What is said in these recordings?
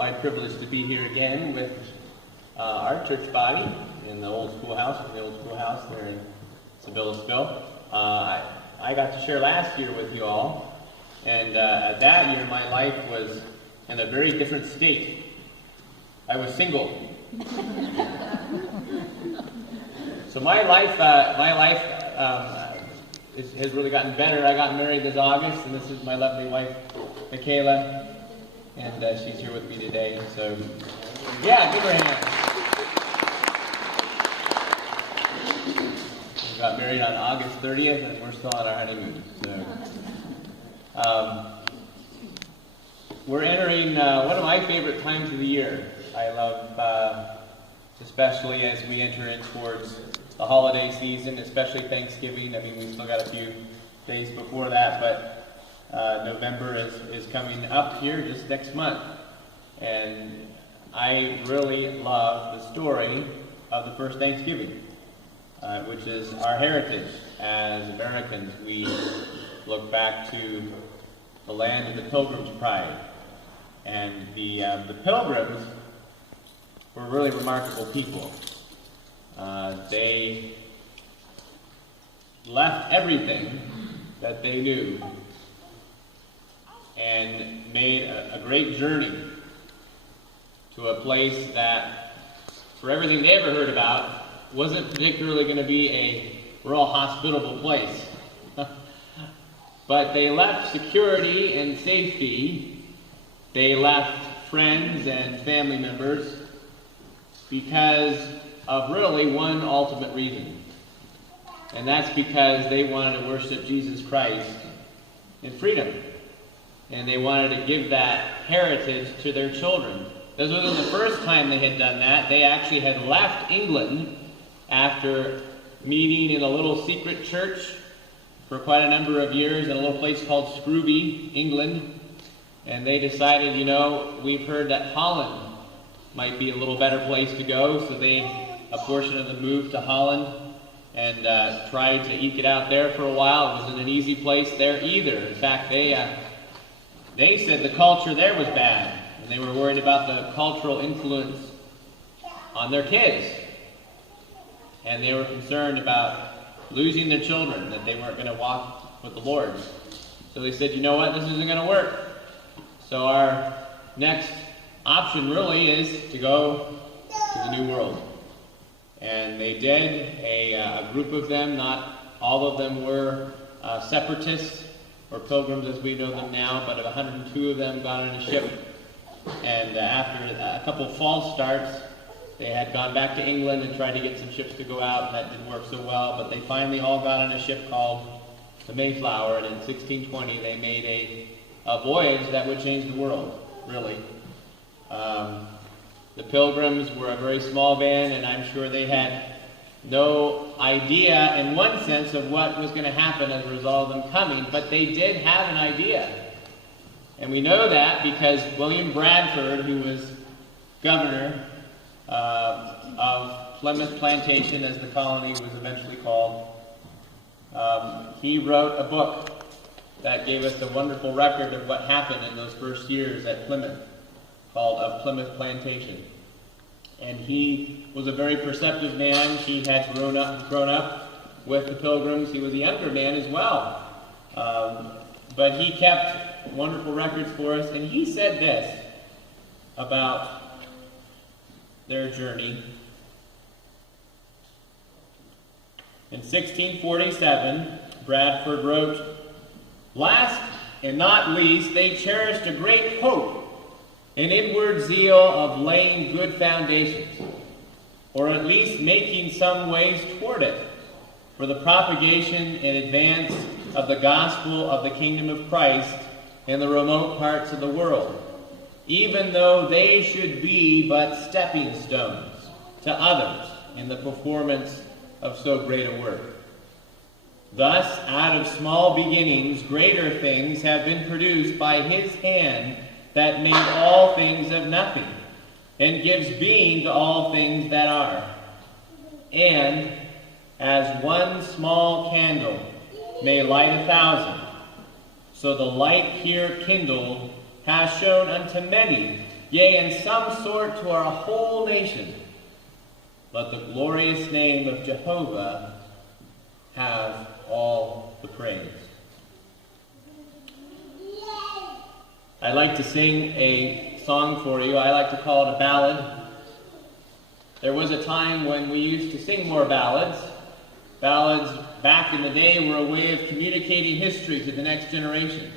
my privilege to be here again with our church body in the old schoolhouse, there in Sevillersville. I got to share last year with you all, and that year my life was in a very different state. I was single. So my life has really gotten better. I got married this August, and this is my lovely wife, Michaela, and she's here with me today. So, yeah, give her a hand. We got married on August 30th, and we're still on our honeymoon. So, we're entering one of my favorite times of the year. I love, especially as we enter in towards the holiday season, especially Thanksgiving. I mean, we still got a few days before that, but November is coming up here just next month. And I really love the story of the first Thanksgiving, which is our heritage as Americans. We look back to the land of the Pilgrims' pride. And the Pilgrims were really remarkable people. They left everything that they knew and made a great journey to a place that, for everything they ever heard about, wasn't particularly going to be a real hospitable place. But they left security and safety. They left friends and family members because of really one ultimate reason. And that's because they wanted to worship Jesus Christ in freedom. And they wanted to give that heritage to their children. This wasn't the first time they had done that. They actually had left England after meeting in a little secret church for quite a number of years in a little place called Scrooby, England. And they decided, you know, we've heard that Holland might be a little better place to go, so a portion of them moved to Holland and tried to eke it out there for a while. It wasn't an easy place there either. In fact, they said the culture there was bad, and they were worried about the cultural influence on their kids. And they were concerned about losing their children, that they weren't going to walk with the Lord. So they said, you know what, this isn't going to work. So our next option really is to go to the New World. And they did. A group of them, not all of them were separatists or pilgrims as we know them now, but 102 of them got on a ship. And after a couple false starts, they had gone back to England and tried to get some ships to go out, and that didn't work so well. But they finally all got on a ship called the Mayflower, and in 1620 they made a voyage that would change the world, really. The Pilgrims were a very small band, and I'm sure they had no idea, in one sense, of what was going to happen as a result of them coming, but they did have an idea. And we know that because William Bradford, who was governor of Plymouth Plantation, as the colony was eventually called, he wrote a book that gave us a wonderful record of what happened in those first years at Plymouth, called Of Plymouth Plantation. And he was a very perceptive man. He had grown up with the Pilgrims. He was a younger man as well. But he kept wonderful records for us. And he said this about their journey. In 1647, Bradford wrote, "Last and not least, they cherished a great hope, an inward zeal of laying good foundations, or at least making some ways toward it, for the propagation and advance of the gospel of the kingdom of Christ in the remote parts of the world, even though they should be but stepping stones to others in the performance of so great a work. Thus, out of small beginnings, greater things have been produced by his hand that made all things of nothing, and gives being to all things that are. And as one small candle may light 1,000, so the light here kindled has shown unto many yea, in some sort to our whole nation. Let the glorious name of Jehovah have all the praise. I'd like to sing a song for you. I like to call it a ballad. There was a time when we used to sing more ballads. Ballads back in the day were a way of communicating history to the next generation,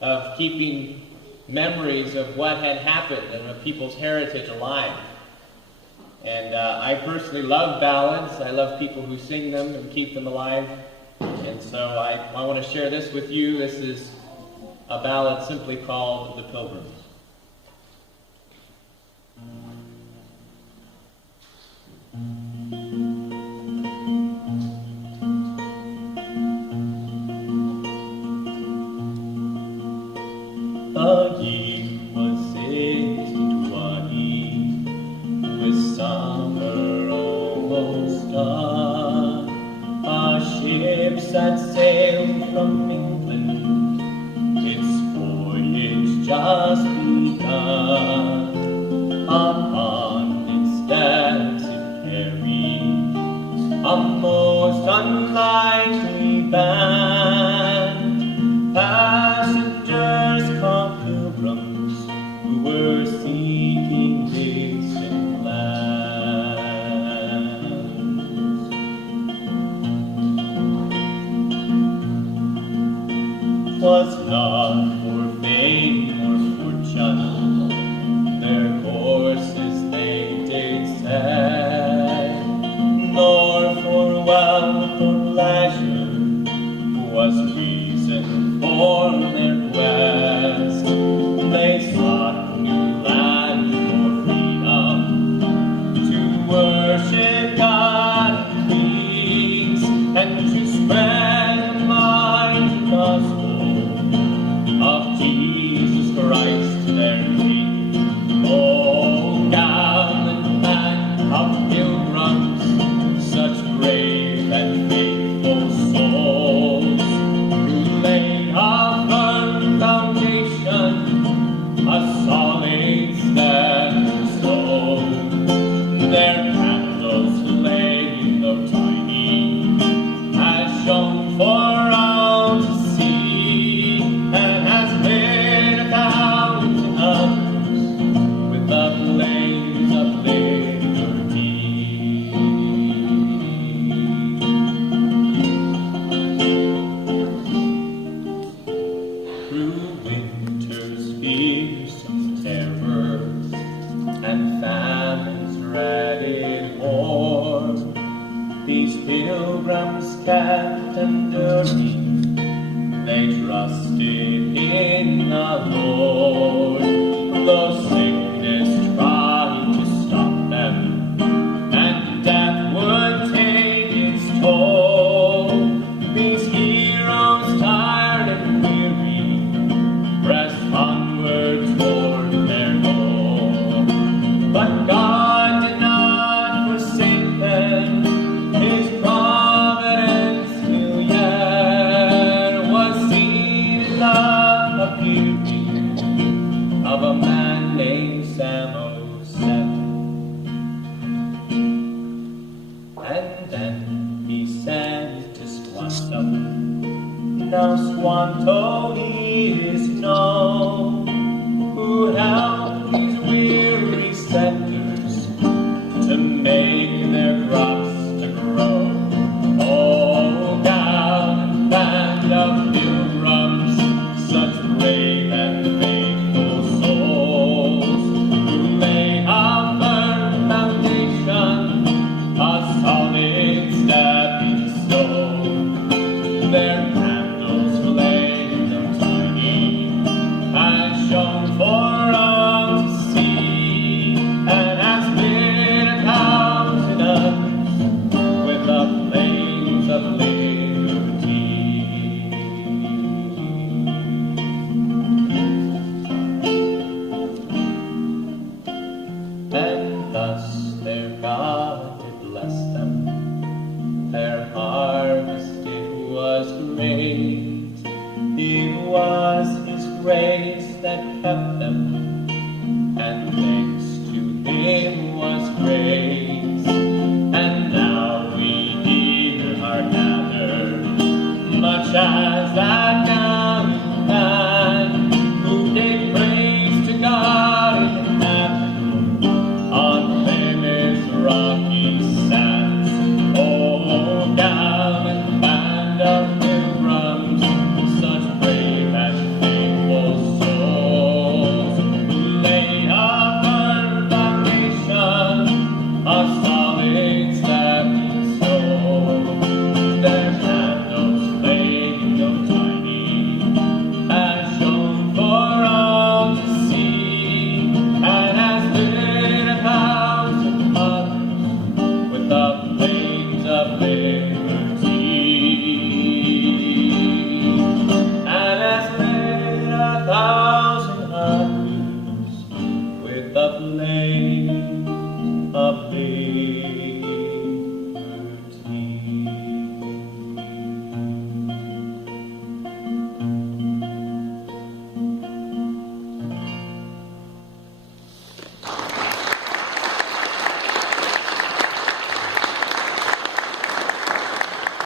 of keeping memories of what had happened and of people's heritage alive. And I personally love ballads. I love people who sing them and keep them alive. And so I want to share this with you. This is a ballad simply called The Pilgrims. The year was 1620, with summer almost done. A ship set sail from England, its voyage just begun. Upon its decks it carried a most unlikely band. Passengers called pilgrims who were seeking distant lands. 'Twas not for fame or fortune their courses they did set, nor for wealth or leisure was reason for their quest. They sought new land for freedom, to worship God and peace, and to spread the mighty gospel of Jesus Christ their King. Oh, gallant band of pilgrims, such brave and faithful souls, who laid a firm foundation, a solid stepping stone. Their candles flame, though tiny, has shone for all to see, and has lit 1,000 others with the flames of liberty. Through winter's fearsome terrors and famine's dreaded war, these pilgrims kept enduring. They trusted in the Lord, though sickness tried to stop them, and death would take its toll. These heroes, tired and weary, pressed onward toward their goal. But God did not forsake them. His providence still yet was seen in the appearing of a man named Samoset. And then he said to Squanto, now Squanto is known, who helped these weary settlers to make their crops to grow. Oh, gallant band of pilgrims, such brave and faithful souls, who lay a firm foundation, a solid stepping stone. Their candles flame, though tiny, has shone for all to see, and has lit 1,000 others with the flames of liberty. And thus their God did bless them. Their harvest it was great. It was His grace that kept them